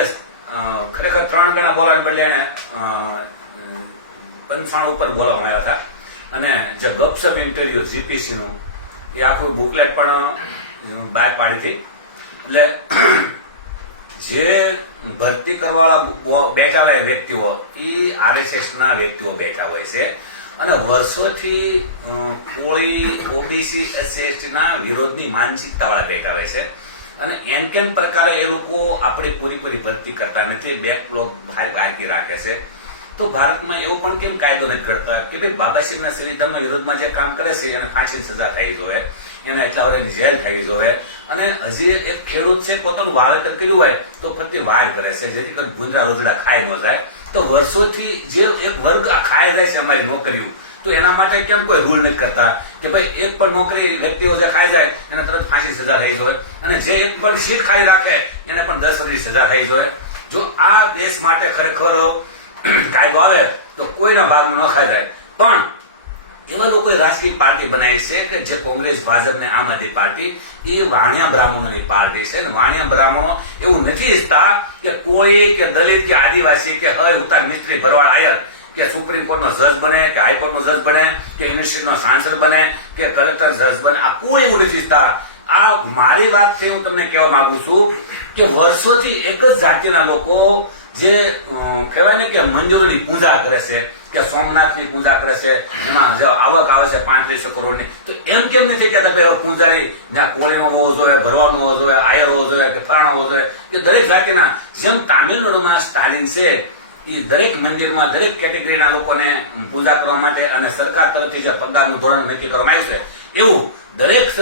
ખરેખર 3 ગણા બોલવાને બદલે એને 95 ઉપર બોલવામાં આવ્યા હતા. અને જે ગપસપ ઇન્ટરવ્યુ જીપીસી નું એ આખું બુકલેટ પણ બહાર પાડી હતી. એટલે જે ભરતી કરવાવાળા બેઠા હોય વ્યક્તિઓ એ આરએસએસ ના વ્યક્તિઓ બેઠા હોય છે અને વર્ષોથી કોળી, ઓબીસી, એસસી ના વિરોધની માનસિકતા વાળા બેઠા હોય છે અને એમ કેમ પ્રકારે એ લોકો આપણી પૂરી ભરતી કરતા નથી, બેકલોગ બાકી રાખે છે. તો ભારતમાં એવું પણ કેમ કાયદો નથી કરતા કે ભાઈ બાબાસાહેબના સંવિધાનના વિરોધમાં જે કામ કરે છે એને ફાંસી સજા થઈ જોઈએ, એને એટલા વર્ષની જેલ થઈ જોઈએ. અને હજી એક ખેડૂત છે પોતાનું વાવેતર કર્યું હોય તો પ્રતિ વાર કરે છે જેથી કરીને ભૂંદરા રોજડા ખાઈ ન જાય. તો વર્ષોથી જે એક વર્ગ આ ખાઈ જાય છે અમારી નોકરીઓ, તો એના માટે કેમ કોઈ રૂલ નથી કરતા કે ભાઈ એક પણ નોકરી વ્યક્તિઓ જે ખાઈ જાય એને તરત ફાંસી સજા થઈ જોઈએ અને જે એક પણ સીટ ખાલી રાખે એને પણ 10 વર્ષની સજા થઈ જોઈએ. જો આ દેશ માટે ખરેખર કાયદો આવે તો કોઈના ભાગમાં ન ખાઈ જાય. પણ એવા લોકોએ રાજકીય પાર્ટી બનાવી છે કે જે કોંગ્રેસ, ભાજપ ને આમ આદમી પાર્ટી એ વાણિયા બ્રાહ્મણોની પાર્ટી છે. વાણિયા બ્રાહ્મણો એવું નથી ઈચ્છતા કે કોઈ કે દલિત કે આદિવાસી કે હય ઉતાર મિસ્ત્રી ભરવાડ આયર કે સુપ્રીમ કોર્ટનો જજ બને કે હાઈકોર્ટનો જજ બને કે યુનિવર્સિટીનો સાંસદ બને કે કલેક્ટર જજ બને. આ કોઈ એવું નથી ઈચ્છતા. આ મારી વાત છે, હું તમને કહેવા માંગુ છું કે વર્ષોથી એક જ જાતિના લોકો જે કહેવાય ને કે મંજૂરીની પૂજા કરે છે કે સોમનાથની પૂજા કરે છે, એમાં આવક આવે છે 3500 કરોડની. તો એમ કેમ નથી કહેતા કે પૂજારી જ્યાં કોળીનો હોવો જોઈએ, ભરવાનો હોવો જોઈએ, આયર હોવો જોઈએ કે ફલાણો હોવો જોઈએ, કે દરેક જાતિના જેમ તામિલનાડુમાં સ્ટાલિન છે એ દરેક મંદિરમાં દરેક કેટેગરીના લોકોને પૂજા કરવા માટે અને સરકાર તરફથી જે પગારનું ધોરણ નક્કી કરવામાં આવ્યું છે એવું દરેક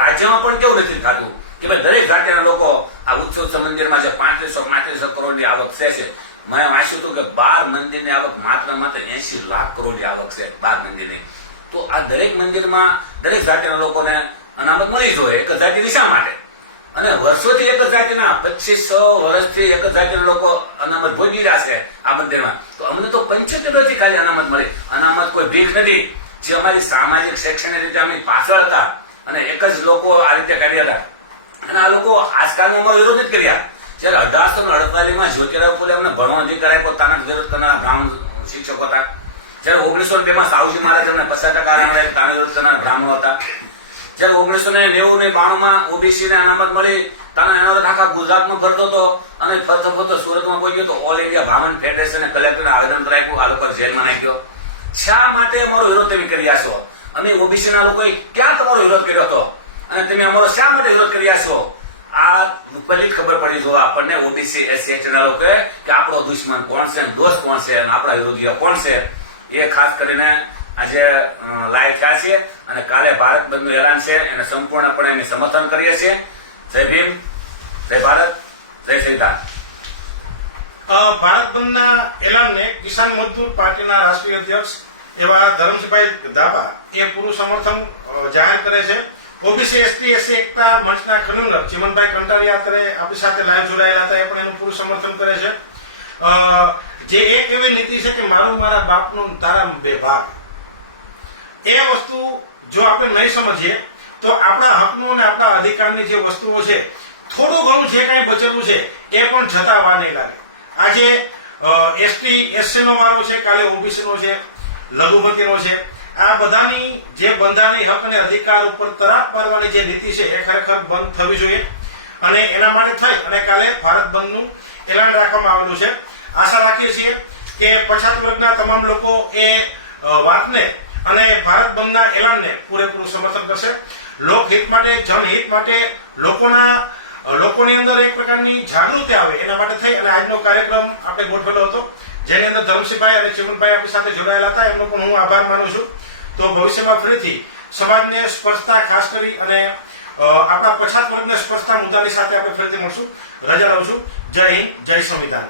રાજ્યમાં પણ કેવું નથી થતું કે ભાઈ દરેક જાતિના લોકો આ ઉચ્ચ મંદિરમાં જે 3500 કરોડની આવક છે મેં વાંચ્યું હતું કે 12 મંદિરની આવક માત્ર 80 લાખ કરોડની આવક છે 12 મંદિરની. તો આ દરેક મંદિરમાં દરેક જાતિના લોકોને અનામત મળી જોઈએ એક જાતિ શા માટે? અને વર્ષોથી એક જ જાતિના 2500 વર્ષથી એક જ જાતિના લોકો અનામત ભોગવી રહ્યા છે આ મંદિરમાં. તો અમને તો 75 થી ખાલી અનામત મળી. અનામત કોઈ ભીખ નથી. જે અમારી સામાજિક શૈક્ષણિક રીતે અમે પાછળ હતા અને એક જ લોકો આ રીતે કર્યા હતા અને આ લોકો આજકાલમાં અમારો વિરોધ જ કર્યા. જયારે 1848 જ્યોતિરાવ ફૂલે અમને ભણવાનો અધિકાર આપ્યો, તાના વિરોધ કરનારા બ્રાહ્મણ શિક્ષકો હતા. જયારે 1902 સાહુજી મહારાજ અમને 50% તાના વિરોધ કરનારા બ્રાહ્મણો હતા. જયારે 1990-92 ઓબીસી ને અનામત મળી, તાના એનો આખા ગુજરાતમાં ફરતો હતો અને ફરતો સુરતમાં પહોંચ્યો તો ઓલ ઇન્ડિયા બ્રાહ્મણ ફેડરેશને કલેક્ટરને આવેદન આપ્યું, આ લોકો જેલમાં નાખ્યો. શા માટે અમારો વિરોધ તમે કર્યા છો? અમે ઓબીસી ના લોકોએ ક્યાં તમારો વિરોધ કર્યો હતો અને તમે અમારો શા માટે વિરોધ કર્યા છો? આ પહેલી ખબર પડી જો આપણને ઓબીસી એસસી ના લોકોએ કે આપણો દુશ્મન કોણ છે, દોસ્ત કોણ છે અને આપણા વિરોધીઓ કોણ છે. એ ખાસ કરીને આજે લાઈવ થયા છે અને કાલે ભારત બંધનું એલાન છે એને સંપૂર્ણપણે અમે સમર્થન કરીએ છીએ. જય ભીમ, જય ભારત, જય સંવિધાન. ભારત બંધના એલાનને કિસાન મજદૂર પાર્ટીના રાષ્ટ્રીય અધ્યક્ષ એવા ધરમસિંહભાઈ ધાબા એ પૂરું સમર્થન જાહેર કરે છે. ઓબીસી એસટી એસસી એકતા મંચના કન્વીનર ચીમનભાઈ કંટારિયા અત્યારે આપણી સાથે લાઈવ જોડાયેલા હતા, એ પણ એનું પૂરું સમર્થન કરે છે. જે એક એવી નીતિ છે કે મારું મારા બાપનું તારા બે ભાગ, એ વસ્તુ જો આપણે નહીં સમજીએ તો આપણા હકનું અને આપણા અધિકારની જે વસ્તુઓ છે થોડું ઘણું જે કાંઈ બચેલું છે એ પણ જતા વાર નહીં લાગે. આજે એસટી એસસી નો વારો છે, કાલે ઓબીસી નો છે, લઘુમતીનો છે. આ બધાની જે બંધારણી હક અને અધિકાર ઉપર તરાપ મારવાની જે નીતિ છે એ ખરેખર બંધ થવી જોઈએ અને એના માટે થઈ અને કાલે ભારત બંધનું એલાન રાખવામાં આવેલું છે. આશા રાખીએ છીએ કે પછાત વર્ગના તમામ લોકો એ વાતને અને ભારત બંધના એલાનને પૂરેપૂરું સમર્થન કરશે. લોકહિત માટે, જનહિત માટે, લોકોની અંદર એક પ્રકારની જાગૃતિ આવે એના માટે થઈ અને આજનો કાર્યક્રમ આપણે ગોઠવેલો હતો, જેની અંદર ધરમસિંહભાઈ અને ચીમનભાઈ આપણી સાથે જોડાયેલા હતા. એમનો પણ હું આભાર માનું છું. તો ભવિષ્યમાં ફરીથી સમાજને સ્પર્શતા ખાસ કરી અને આપણા પછાત વર્ગને સ્પર્શતા મુદ્દાની સાથે આપણે ફરીથી મળશું. રજા લઉં છું. જય હિન્દ, જય સંવિધાન.